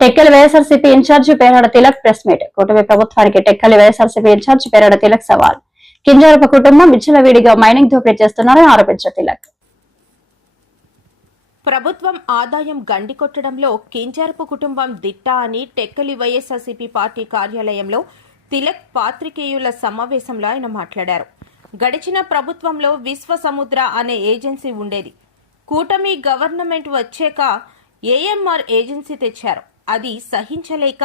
Tekkali YSRCP incharge Perada Tilak press meet. కూటమి ప్రభుత్వానికి Tekkali YSRCP incharge Perada Tilak సవాల్. కింజారపు కుటుంబం విచ్చలవిడిగా మైనింగ్ దోపిడీ చేస్తున్నారని ఆరోపించారు తిలక్. ప్రభుత్వం ఆదాయం గండికొట్టడంలో కింజారపు కుటుంబం దిట్ట అని టెక్కలి వైఎస్ఆర్సీపీ పార్టీ కార్యాలయంలో తిలక్ పాత్రికేయుల సమావేశంలో ఆయన మాట్లాడారు. గడిచిన ప్రభుత్వంలో విశ్వ సముద్ర అనే ఏజెన్సీ ఉండేది. కూటమి గవర్నమెంట్ వచ్చాక ఏఎంఆర్ ఏజెన్సీ తెచ్చారు. అది సహించలేక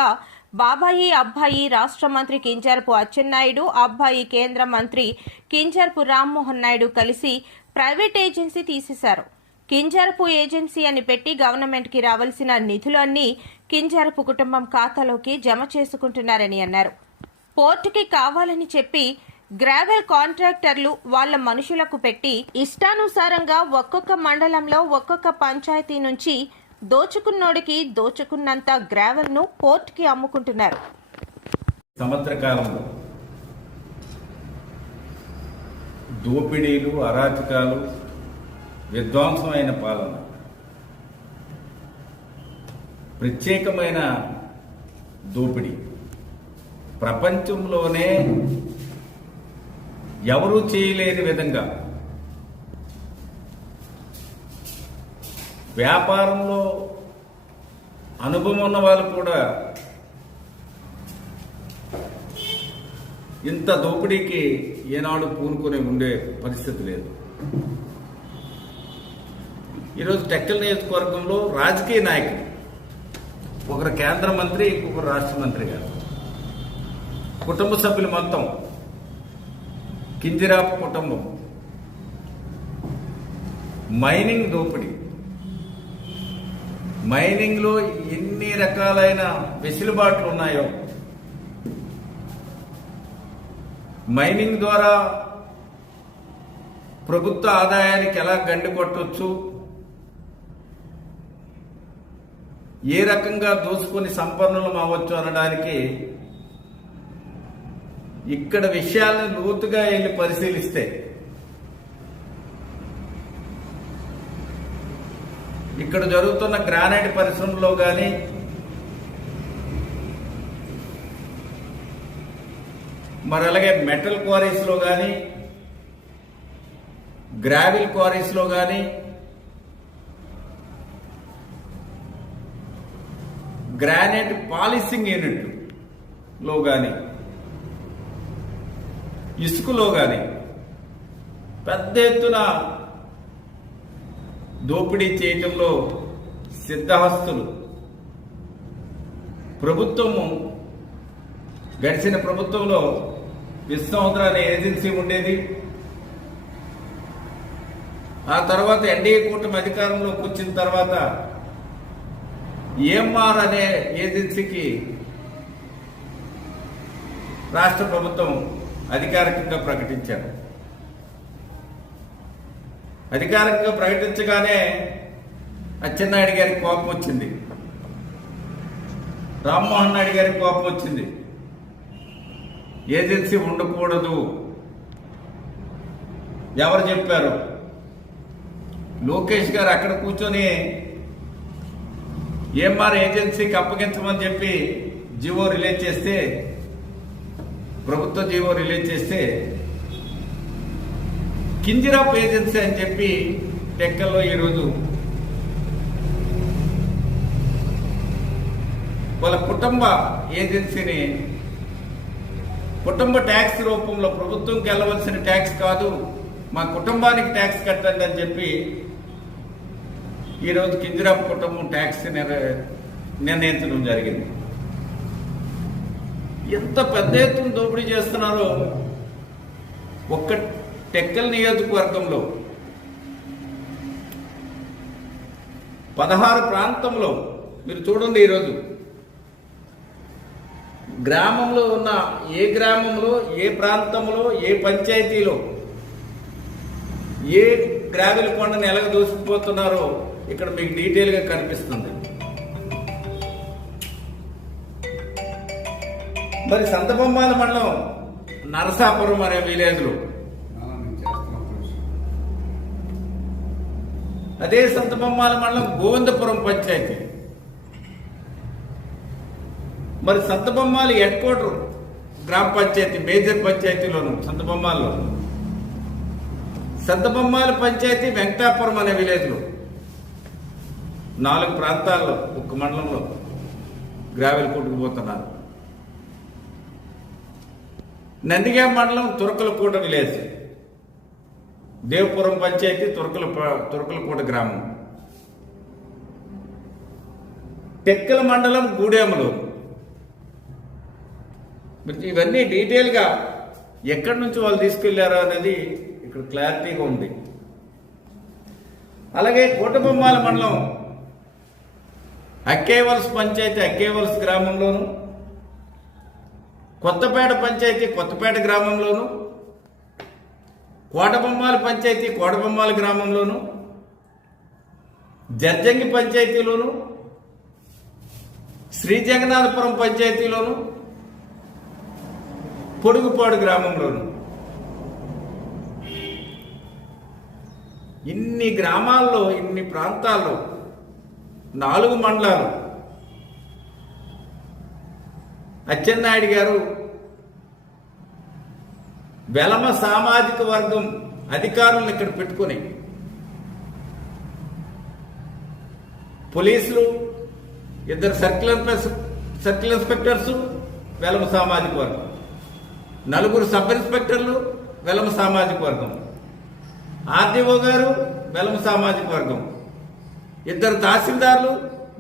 బాబాయి అబ్బాయి రాష్ట్ర మంత్రి కింజారపు అచ్చెన్నాయుడు, అబ్బాయి కేంద్ర మంత్రి కింజారపు రామ్మోహన్ నాయుడు కలిసి ప్రైవేట్ ఏజెన్సీ తీసేశారు. కింజారపు ఏజెన్సీ అని పెట్టి గవర్నమెంట్ కి రావాల్సిన నిధులన్నీ కింజారపు కుటుంబం ఖాతాలోకి జమ చేసుకుంటున్నారని అన్నారు. పోర్టుకి కావాలని చెప్పి గ్రావెల్ కాంట్రాక్టర్లు వాళ్ల మనుషులకు పెట్టి ఇష్టానుసారంగా ఒక్కొక్క మండలంలో ఒక్కొక్క పంచాయతీ నుంచి దోచుకున్నోడికి దోచుకున్నంత గ్రావెల్ ను పోర్ట్ కి అమ్ముకుంటున్నారు. సంవత్సర కాలంలో దోపిడీలు, అరాచకాలు, విధ్వంసమైన పాలన, ప్రత్యేకమైన దోపిడీ ప్రపంచంలోనే ఎవరూ చేయలేని విధంగా వ్యాపారంలో అనుభవం ఉన్న వాళ్ళు కూడా ఇంత దోపిడీకి ఏనాడు పూనుకొని ఉండే పరిస్థితి లేదు. ఈరోజు టెక్కలి నియోజకవర్గంలో రాజకీయ నాయకులు, ఒకరు కేంద్ర మంత్రి, ఇంకొకరు రాష్ట్ర మంత్రి గారు, కుటుంబ సభ్యులు మొత్తం కింజరాపు కుటుంబం మైనింగ్ దోపిడీ, మైనింగ్ లో ఎన్ని రకాలైన వెసులుబాట్లు ఉన్నాయో, మైనింగ్ ద్వారా ప్రభుత్వ ఆదాయానికి ఎలా గండి కొట్టొచ్చు, ఏ రకంగా దోసుకొని సంపన్నులం అవ్వచ్చు అనడానికి ఇక్కడ విషయాలను లోతుగా వెళ్ళి పరిశీలిస్తే ఇక్కడ జరుగుతున్న గ్రానైట్ పరిశ్రమలో కానీ, మరి అలాగే మెటల్ క్వారీస్ లో కానీ, గ్రావిల్ క్వారీస్ లో కానీ, గ్రానైట్ పాలిషింగ్ యూనిట్ లో కానీ, ఇసుకలో కానీ పెద్ద ఎత్తున దోపిడీ చేయటంలో సిద్ధహస్తులు. ప్రభుత్వము గడిచిన ప్రభుత్వంలో విశ్వసముద్ర అనే ఏజెన్సీ ఉండేది. ఆ తర్వాత ఎన్డీఏ కూటమి అధికారంలోకి వచ్చిన తర్వాత ఏఎంఆర్ అనే ఏజెన్సీకి రాష్ట్ర ప్రభుత్వం అధికారికంగా ప్రకటించారు. అధికారికంగా ప్రకటించగానే అచ్చెన్నాయుడు గారికి కోపం వచ్చింది, రామ్మోహన్ నాయుడు గారికి కోపం వచ్చింది. ఏజెన్సీ ఉండకూడదు, ఎవరు చెప్పారు? లోకేష్ గారు అక్కడ కూర్చొని ఏఎంఆర్ ఏజెన్సీకి అప్పగించమని చెప్పి జీవో రిలీజ్ చేస్తే, ప్రభుత్వ జీవో రిలీజ్ చేస్తే కింజరాపు ఏజెన్సీ అని చెప్పి టెక్కల్లో ఈరోజు వాళ్ళ కుటుంబ ఏజెన్సీని కుటుంబ ట్యాక్స్ రూపంలో ప్రభుత్వంకి వెళ్ళవలసిన ట్యాక్స్ కాదు, మా కుటుంబానికి ట్యాక్స్ కట్టండి అని చెప్పి ఈరోజు కింజరాపు కుటుంబం ట్యాక్స్ నిర్ణయించడం జరిగింది. ఎంత పెద్ద ఎత్తున దోపిడీ చేస్తున్నారో ఒక్క టెక్కలి నియోజకవర్గంలో 16 ప్రాంతంలో మీరు చూడండి. ఈరోజు గ్రామంలో ఉన్న ఏ గ్రామంలో, ఏ ప్రాంతంలో, ఏ పంచాయతీలో ఏ గ్రావెల్ కొండను ఎలాగ దూసుకుపోతున్నారో ఇక్కడ మీకు డీటెయిల్గా కనిపిస్తుంది. మరి సంతబొమ్మాల మండలం నరసాపురం అనే విలేజ్లో, అదే సంతబొమ్మాల మండలం గోవిందపురం పంచాయతీ, మరి సంతబొమ్మాలి హెడ్ క్వార్టర్ గ్రామ పంచాయతీ మేజర్ పంచాయతీలోను సంతబొమ్మాల్లో, సంతబొమ్మాలి పంచాయతీ వెంకటాపురం అనే విలేజ్లో 4 ప్రాంతాల్లో ఒక్క మండలంలో గ్రావెల్ కొట్టుకుపోతున్నారు. నందిగామ మండలం తురకలకోట విలేజ్, దేవపురం పంచాయతీ తురకలకోట గ్రామం, టెక్కల మండలం గూడెములు. ఇవన్నీ డీటెయిల్గా ఎక్కడి నుంచి వాళ్ళు తీసుకెళ్లారో అనేది ఇక్కడ క్లారిటీగా ఉంది. అలాగే కోటబొమ్మాల మండలం అక్కేవలస పంచాయతీ అక్కేవలస గ్రామంలోను, కొత్తపేట పంచాయతీ కొత్తపేట గ్రామంలోను, కోటబొమ్మాల పంచాయతీ కోటబొమ్మాల గ్రామంలోను, జర్జంగి పంచాయతీలోను, శ్రీ జగన్నాథపురం పంచాయతీలోను, పొడుగుపాడు గ్రామంలోను ఇన్ని గ్రామాల్లో ఇన్ని ప్రాంతాల్లో 4 మండలాలు అచ్చెన్నాయుడు గారు వెలమ సామాజిక వర్గం అధికారులను ఇక్కడ పెట్టుకుని పోలీసులు 2 సర్కిల్ ఇన్స్పెక్టర్స్ వెలమ సామాజిక వర్గం, 4 సబ్ ఇన్స్పెక్టర్లు వెలమ సామాజిక వర్గం, ఆర్డీఓ గారు వెలమ సామాజిక వర్గం, 2 తహసీల్దార్లు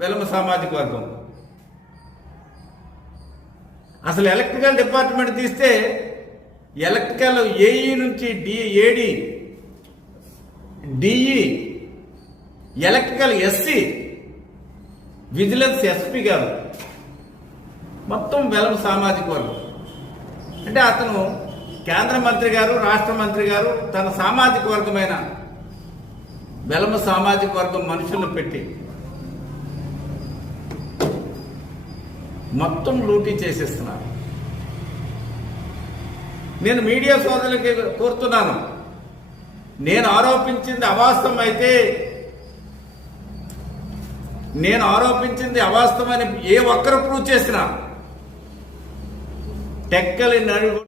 వెలమ సామాజిక వర్గం. అసలు ఎలక్ట్రికల్ డిపార్ట్మెంట్ తీస్తే ఎలక్ట్రికల్ ఏఈ నుంచి AD, DE, electrical SC, vigilance SP గారు మొత్తం వెలమ సామాజిక వర్గం. అంటే అతను కేంద్ర మంత్రి గారు రాష్ట్ర మంత్రి గారు తన సామాజిక వర్గమైన వెలమ సామాజిక వర్గం మనుషులను పెట్టి మొత్తం లూటీ చేసేస్తున్నారు. నేను మీడియా సోదరులకి కోరుతున్నాను, నేను ఆరోపించింది అవాస్తవమని ఏ ఒక్కరు ప్రూవ్ చేసినా టెక్కలి నడు